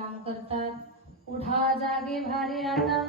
काम करतात. उठा जागे भारे आता.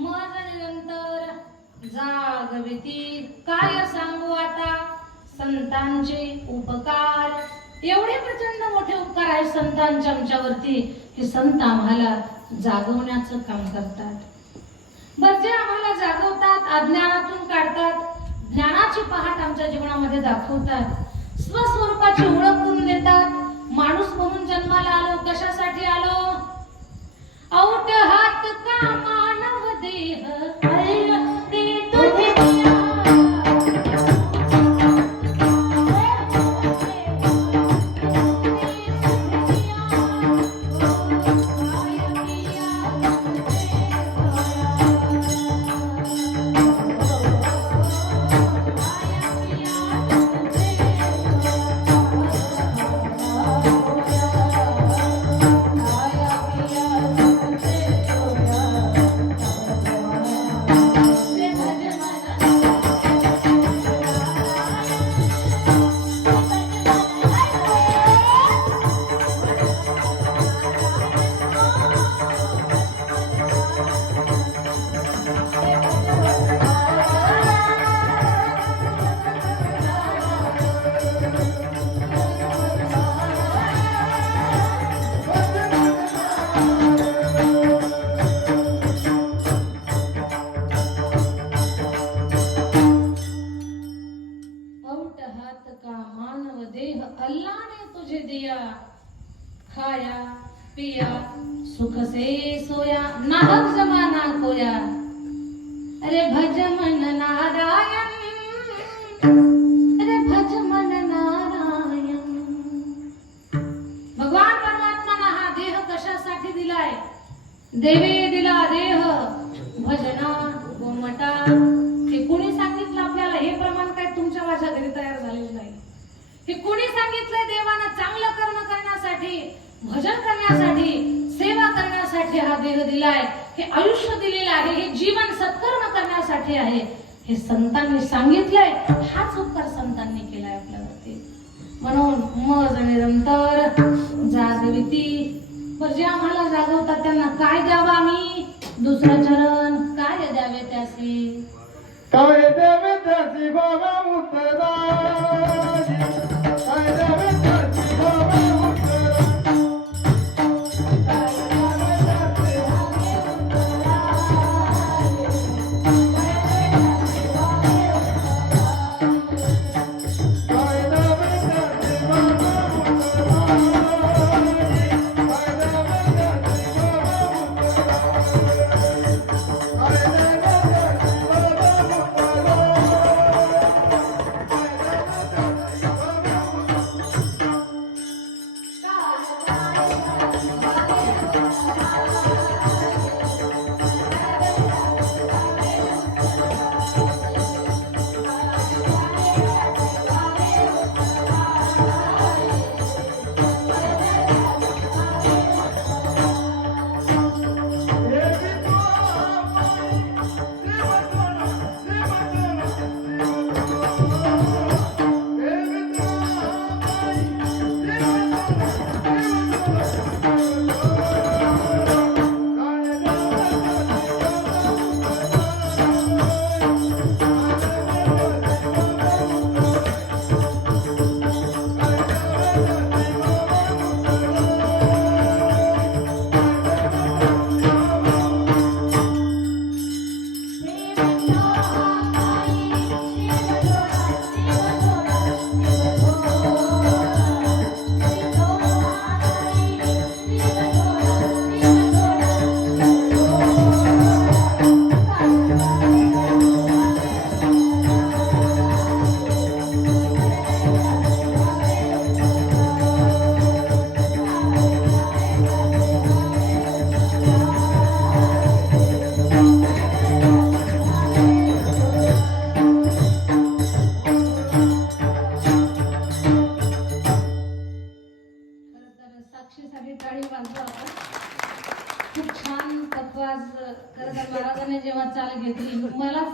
मग निरंतर जाग भीती. काय सांगू आता? संतांचे उपकार. एवढे प्रचंड मोठे उपकार आहेत संतांच्या आमच्यावरती की संत आम्हाला जागवण्याचं काम करतात. बर जे आम्हाला जागवतात अज्ञानातून काढतात ज्ञानाची पहाट आमच्या जीवनामध्ये दाखवतात स्वस्वरूपाची ओळख करून देतात माणूस म्हणून देवे दिला देह भजना गोमटा. हे कोणी सांगितलं आपल्याला? हे प्रमाण काय तुमच्या माझ्या घरी तयार झालेलं नाही. हे कोणी सांगितलंय देवानं चांगलं कर्म करण्यासाठी भजन करण्यासाठी सेवा करण्यासाठी हा देह दिलाय? हे आयुष्य दिलेलं आहे हे जीवन सत्कर्म करण्यासाठी आहे. हे संतांनी सांगितलंय हाच उपकार संतांनी केलाय आपल्यावरती. म्हणून मज आणि नंतर जागविती पण जे आम्हाला जागवतात त्यांना काय द्यावं आम्ही? दुसरं चरण काय द्यावे त्यासी काय द्यावे त्याची बाबा मुक्तदारी.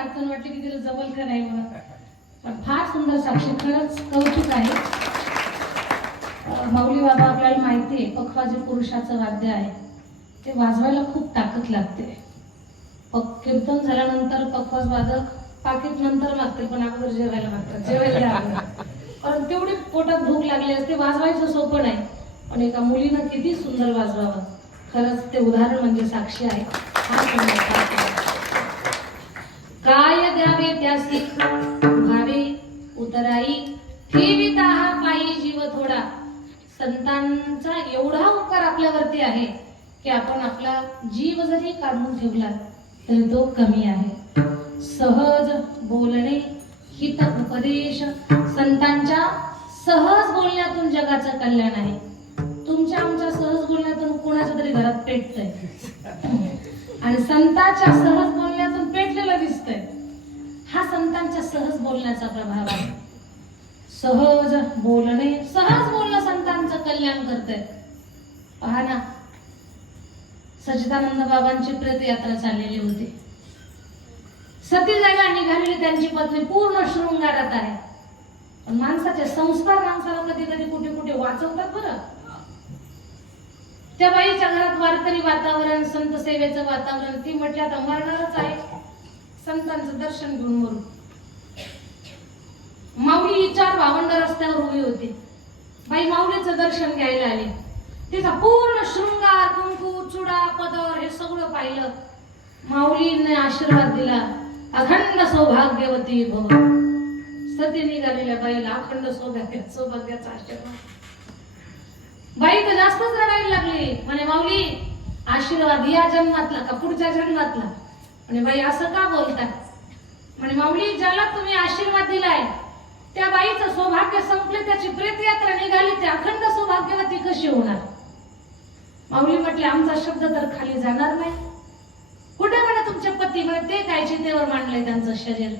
अडचण वाटली की तिला जमल का नाही म्हणून. पण फार सुंदर साक्षी खरंच कौतुक आहे. माऊली बाबा आपल्याला माहिती आहे पखवा जे पुरुषाचं वाद्य आहे ते वाजवायला खूप ताकद लागते. पक कीर्तन झाल्यानंतर पखवाज वादक पाकिट नंतर मागते पण अगोदर जेवायला मागतात. जेवायला कारण तेवढी पोटात भूक लागली असते वाजवायचं सोपं नाही. पण एका मुलीनं किती सुंदर वाजवावं. खरंच ते उदाहरण म्हणजे साक्षी आहे हा सुंदर पाठ आहे. काय द्यावे भावे उतराई. ठेविता हा पायी जीव थोडा. संतांचा एवढा उपकार आपल्यावरती आहे की आपण आपला जीव जरी काढून ठेवला तरी तो कमी आहे. सहज बोलणे हित उपदेश संतांच्या सहज बोलण्यातून जगाचं कल्याण आहे. तुमच्या आमच्या सहज बोलण्यातून कोणाच्या तरी घरात पेटतंय? आणि संतांच्या सहज बोलण्यातून पेटलेलं दिसतंय. संतांच्या सहज बोलण्याचा प्रभाव आहे. सहज बोलणे सहज बोलणं संतांचं कल्याण करतंय. पहा ना सचिदानंद बाबांची प्रेतयात्रा चाललेली होती. सती जागा निघालेली त्यांची पत्नी पूर्ण शृंगारात आहे. पण माणसाचे संस्कार माणसाला कधी कधी कुठे कुठे वाचवतात बरं. त्या बाईच्या घरात वारकरी वातावरण संत सेवेचं वातावरण ती म्हटली आता मरणारच आहे. संतांचं दर्शन घेऊन मरू. माऊली ही चार भावंड रस्त्यावर उभी होती. बाई माऊलीचं दर्शन घ्यायला आली. तिचा पूर्ण शृंगार कुंकू चुडा पदर हे सगळं पाहिलं. माऊलीने आशीर्वाद दिला. अखंड सौभाग्यवती भव. सती निघालेल्या बाईला अखंड सौभाग्य सौभाग्याचा आशीर्वाद. बाई तर जास्तच रडायला लागली. म्हणे माऊली आशीर्वाद या जन्मातला का पुढच्या जन्मातला? म्हणे बाई असं का बोलताय? म्हणे माऊली ज्याला तुम्ही आशीर्वाद दिलाय त्या बाईचं सौभाग्य संपले त्याची प्रेतयात्रा निघाली ते अखंड सौभाग्यवती कशी होणार? माऊली म्हटले आमचा शब्द तर खाली जाणार नाही. कुठे म्हणे तुमचे पती? म्हणे ते काय चितेवर मांडलंय त्यांचं शरीर?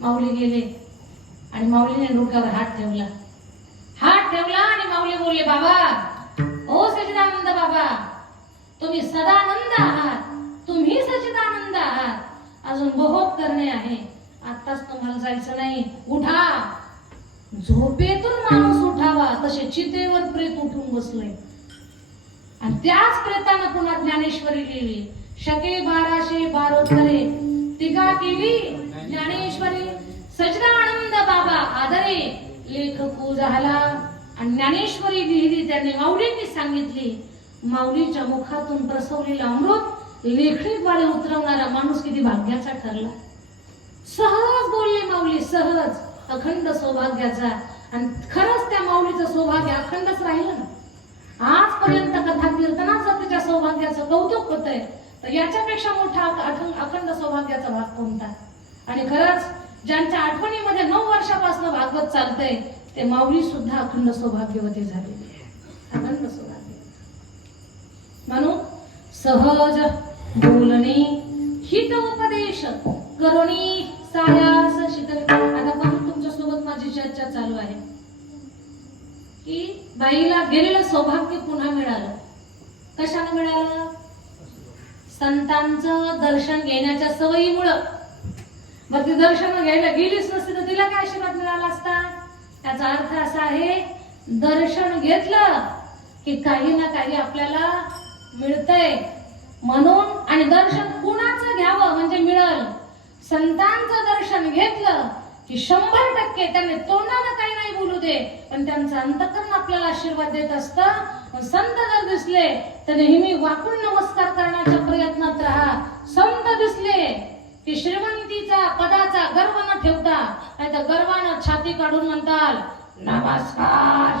माऊली गेले आणि माऊलीने डोक्यावर हात ठेवला. हात ठेवला आणि माऊली बोलले बाबा ओ सचिदानंद बाबा तुम्ही सदानंद आहात. अजून बहुत करणे आहे. आताच तुम्हाला जायचं नाही. उठा. झोपेतून माणूस उठावा. तसे चितेवर प्रेत उठून बसले आणि त्याच प्रेतानं पुन्हा ज्ञानेश्वरी लिहिली शके बाराशे बारोत्तरे टीका केली ज्ञानेश्वरी. सचिदानंद बाबा आदरे. लेखक हो झाला. आणि ज्ञानेश्वरी लिहिली त्यांनी माऊलींनी सांगितली. माऊलीच्या मुखातून प्रसवलेलं अमृत लेखणीद्वारे उतरवणारा माणूस किती भाग्याचा ठरला. सहज बोलले माऊली सहज. अखंड सौभाग्याचा. आणि खरंच त्या माऊलीचं सौभाग्य अखंडच राहिलं ना. आजपर्यंत कथा कीर्तनाचं त्याच्या सौभाग्याचं कौतुक होतंय. तर याच्यापेक्षा मोठा अखंड अखंड सौभाग्याचा भाग कोणता? आणि खरंच ज्यांच्या आठवणीमध्ये नऊ वर्षापासून भागवत चालतंय ते माऊली सुद्धा अखंड सौभाग्यवती झालेली आहे अखंड सौभाग्य. म्हणून सहज बोलणे हित उपदेश करुणी सायास शीतल. आता पण तुमच्यासोबत माझी चर्चा चालू आहे. की बाईला गेलेलं सौभाग्य पुन्हा मिळालं. कशाने मिळालं? संतांचं दर्शन घेण्याच्या सवयीमुळं. मग ती दर्शन घ्यायला गेलीच नसती तर तिला काय आशीर्वाद मिळाला असता? त्याचा अर्थ असा आहे दर्शन घेतलं की काही ना काही आपल्याला मिळतंय. म्हणून आणि दर्शन कुणाचं घ्यावं? म्हणजे मिळल. संतांचं दर्शन घेतलं की शंभर टक्के त्यांनी तोंडाला काही नाही बोलू दे. पण त्यांचं अंतकरण आपल्याला आशीर्वाद देत असतं. संत जर दिसले तर नेहमी वाकून नमस्कार करण्याच्या प्रयत्नात राहा. संत दिसले की श्रीमंतीचा पदाचा गर्व न ठेवता नाही तर गर्वानं छाती काढून म्हणताल नमस्कार.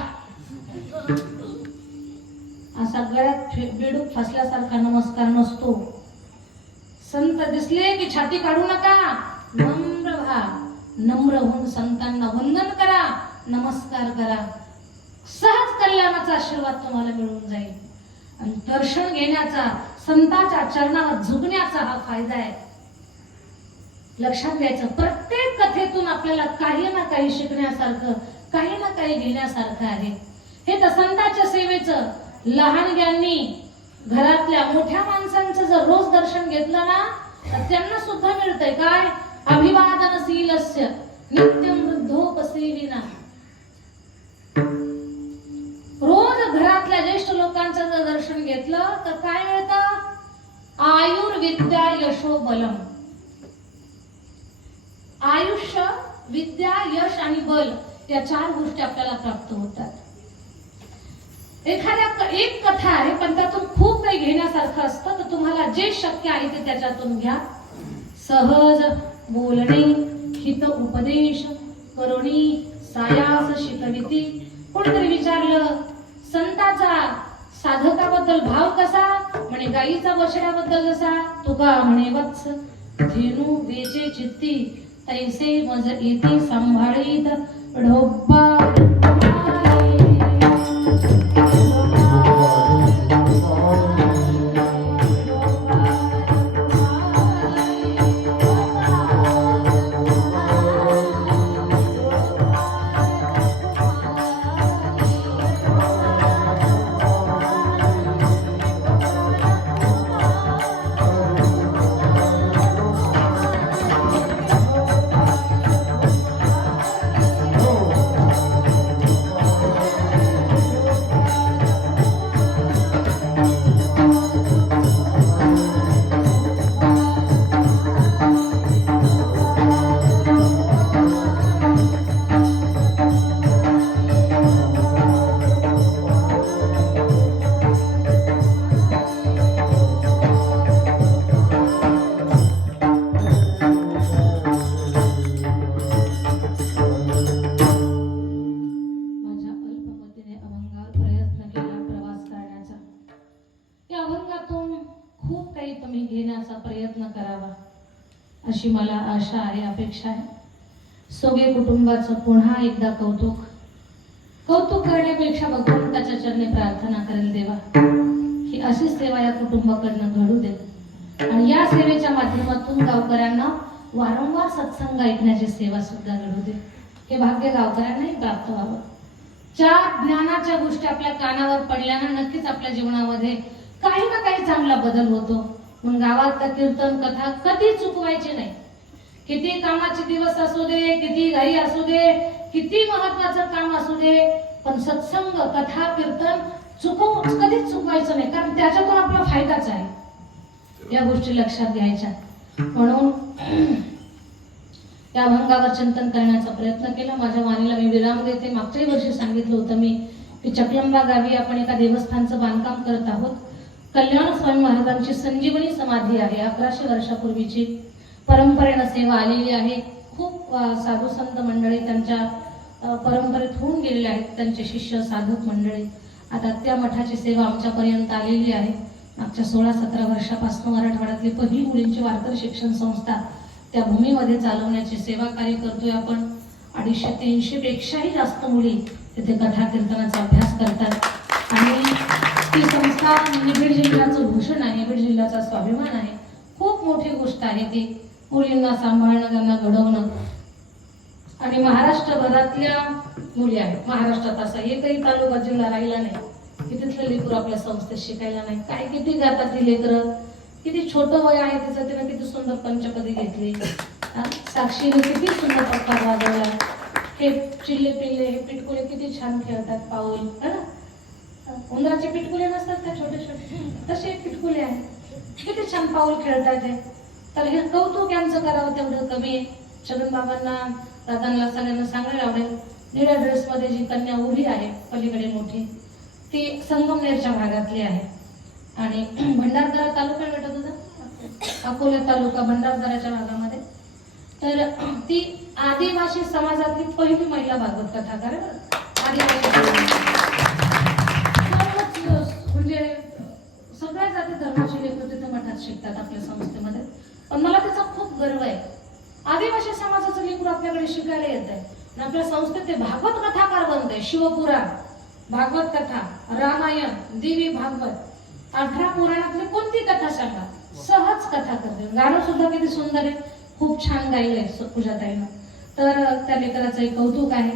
गळ्यात बेडूक फसल्यासारखा नमस्कार नसतो. संत दिसले की छाती काढू नका. नम्र व्हा. नम्र होऊन संतांना वंदन करा. नमस्कार करा. सहज कल्याणाचा आशीर्वाद तुम्हाला मिळून जाईल. आणि दर्शन घेण्याचा संतांच्या चरणावर झुकण्याचा हा फायदा आहे. लक्षात घ्यायचं प्रत्येक कथेतून आपल्याला काही ना काही शिकण्यासारखं काही ना काही घेण्यासारखं आहे. हे तर संतांच्या सेवेचं लहानग्यांनी घरातल्या मोठ्या माणसांचं जर रोज दर्शन घेतलं ना तर त्यांना सुद्धा मिळतंय. काय? अभिवादन सीलस्य नित्यम वृद्धोपसेविना रोज घरातल्या ज्येष्ठ लोकांचं जर दर्शन घेतलं तर काय मिळतं? आयुर्विद्या यशो बलम. आयुष्य विद्या यश आणि बल या चार गोष्टी आपल्याला प्राप्त होतात. एक कथा आहे पण त्यातून खूप काही घेण्यासारखं असतं. तर तुम्हाला जे शक्य आहे ते त्याच्यातून घ्या. सहज बोलणे हित उपदेश करुणी सायास शिकविती. कोणतरी विचारलं संताचा साधकाबद्दल भाव कसा? म्हणे गाईचा बछड्याबद्दल जसा? तुका म्हणे वत्स. धेनू वेचे चित्ती तैसे मज येते सांभाळीत. ढोब्बा अशी मला आशा आहे अपेक्षा आहे. सोगे कुटुंबाचं पुन्हा एकदा कौतुक. कौतुक करण्यापेक्षा भगवंताच्या चरणी प्रार्थना करेल देवा. की अशी सेवा या कुटुंबाकडनं घडू दे. आणि या सेवेच्या माध्यमातून गावकऱ्यांना वारंवार सत्संग ऐकण्याची सेवा सुद्धा घडू दे. हे भाग्य गावकऱ्यांनाही प्राप्त व्हावं. चार ज्ञानाच्या गोष्टी आपल्या कानावर पडल्यानं नक्कीच आपल्या जीवनामध्ये काही ना काही चांगला बदल होतो. पण गावात कीर्तन कथा कधी चुकवायची नाही. किती कामाचे दिवस असू दे किती घाई असू दे किती महत्वाचं काम असू दे पण सत्संग कथा कीर्तन चुकवू कधीच चुकवायचं नाही कारण त्याच्यातून आपला फायदाच आहे. या गोष्टी लक्षात घ्यायच्या. म्हणून त्या अभंगावर चिंतन करण्याचा प्रयत्न केला. माझ्या वाणीला मी विराम देते. मागच्याही वर्षी सांगितलं होतं मी की चकलंबा गावी आपण एका देवस्थानचं बांधकाम करत आहोत. कल्याण स्वामी महाराजांची संजीवनी समाधी आहे. अकराशे वर्षापूर्वीची परंपरेनं सेवा आलेली आहे. खूप साधू संत मंडळी त्यांच्या परंपरेत होऊन गेलेले आहेत. त्यांचे शिष्य साधक मंडळी. आता त्या मठाची सेवा आमच्यापर्यंत आलेली आहे. मागच्या सोळा सतरा वर्षापासून मराठवाड्यातली पहिली मुलींची वारकरी शिक्षण संस्था त्या भूमीमध्ये चालवण्याची सेवा कार्य करतोय आपण. अडीचशे तीनशे पेक्षाही जास्त मुली तिथे कथा कीर्तनाचा अभ्यास करतात. आणि ती संस्था निबीड जिल्ह्याचं भूषण आहे निबीड जिल्ह्याचा स्वाभिमान आहे. खूप मोठी गोष्ट आहे ती. मुलींना सांभाळणं त्यांना घडवणं. आणि महाराष्ट्रभरातल्या मुली आहेत. महाराष्ट्रात असा एकही तालुका जिल्हा राहिला नाही की तिथलं लेकरू आपल्या संस्थेत शिकायला नाही. काय किती गातात ती लेकरं? किती छोटं वय आहे तिचं तिनं किती सुंदर पंचपदी घेतली? साक्षीने किती सुंदर पप्पा वाजवला? हे चिल्ले पिल्ले हे पिटकुले किती छान खेळतात पाऊल. है ना? उंदराचे पिटकुले नसतात का छोटे छोटे? तसे पिटकुले आहेत. किती छान पाऊल खेळतात तर हे कौतुक यांचं करावं तेवढं कमी आहे. छगन बाबांना दादांना सगळ्यांना सांगायला आवडेल. निळ्या ड्रेसमध्ये जी कन्या उभी आहे पलीकडे मोठी ती संगमनेरच्या भागातली आहे. आणि भंडारदरा तालुका भेटत होता अकोला तालुका भंडारदराच्या भागामध्ये. तर ती आदिवासी समाजातली पहिली महिला भागवत कथाकार आदिवासी म्हणजे सगळ्या जाती धर्माचे लेकरं तिथे मठात शिकतात आपल्या संस्थेमध्ये. पण मला त्याचा खूप गर्व आहे. आदिवासी समाजाचं लेकरू आपल्याकडे शिकायला येत आहे. आणि आपल्या संस्थेत ते भागवत कथाकार बनत आहे. शिवपुराण भागवत कथा रामायण देवी भागवत. अठरा पुराणातली कोणती कथा सांगा? सहज कथा करते. गाणं सुद्धा किती सुंदर आहे. खूप छान गायलंय सु- पूजाताईनं. तर त्या लेकराचं एक कौतुक आहे.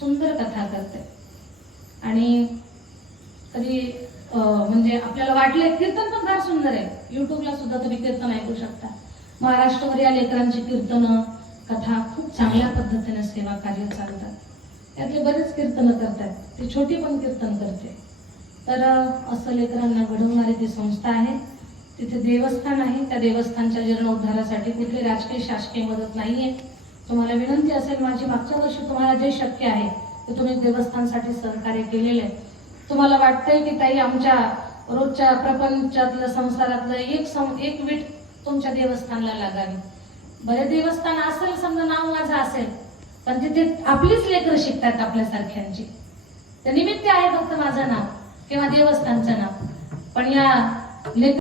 सुंदर कथा करते. आणि कधी म्हणजे आपल्याला वाटलंय कीर्तन पण फार सुंदर आहे. युट्यूबला सुद्धा तुम्ही कीर्तन ऐकू शकता. महाराष्ट्रभर या लेकरांची कीर्तन कथा खूप चांगल्या पद्धतीने सेवा कार्य चालतात. त्यातले बरेच कीर्तन करतात. ती छोटी पण कीर्तन करते. तर असं लेकरांना घडवणारी ती संस्था आहे. तिथे देवस्थान आहे. त्या देवस्थानच्या जीर्णोद्धारासाठी कुठली राजकीय शासकीय मदत नाहीये. तुम्हाला विनंती असेल माझी मागच्या वर्षी तुम्हाला जे शक्य आहे ते तुम्ही देवस्थानसाठी सहकार्य केलेलं आहे. तुम्हाला वाटतंय की ताई आमच्या रोजच्या प्रपंचातलं संसारातलं एक सम एक वीट तुमच्या देवस्थानला लागावी. बरे देवस्थान असेल समजा नाव माझं असेल पण तिथे आपलीच लेकरं शिकतात आपल्यासारख्यांची तर निमित्त आहे फक्त माझं नाव किंवा देवस्थानचं नाव. पण या लेकर